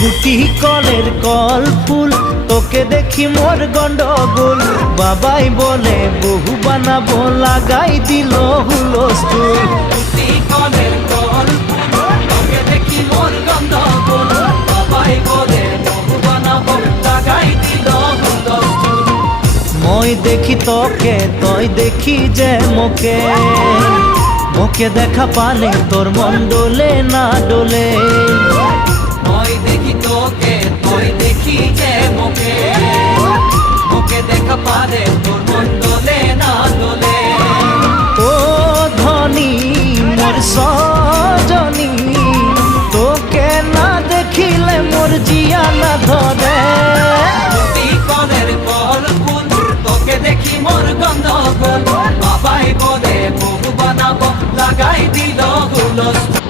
কুটি কলের কল ফুল, তোকে দেখি মোর গন্ডগোল। বাবাই বলে বহু বানাবো, লাগাই দিল হুলস্থুল। কুটি কলের কল ফুল, তোকে দেখি মোর গন্ডগোল। বাবাই বলে বহু বানাবো, লাগাই দিল হুলস্থুল। মই দেখি তোকে, তই দেখি যে মোকে, মোকে দেখা পালে তোর মন ডোলে না ডোলে। মই দেখি তোকে, তুই দেখি যে মোকে, মোকে দেখা পারে তোর মন দোলে না দোলে। ও ধনী মোর সজনী, তোকে না দেখিলে মোর জিয়া না ধরে। কুটি কলের কল ফুল, তোকে দেখি মোর গন্ডগোল। বাবাই বলে বহু বানাবো, লাগাই দিল হুলস্থুল।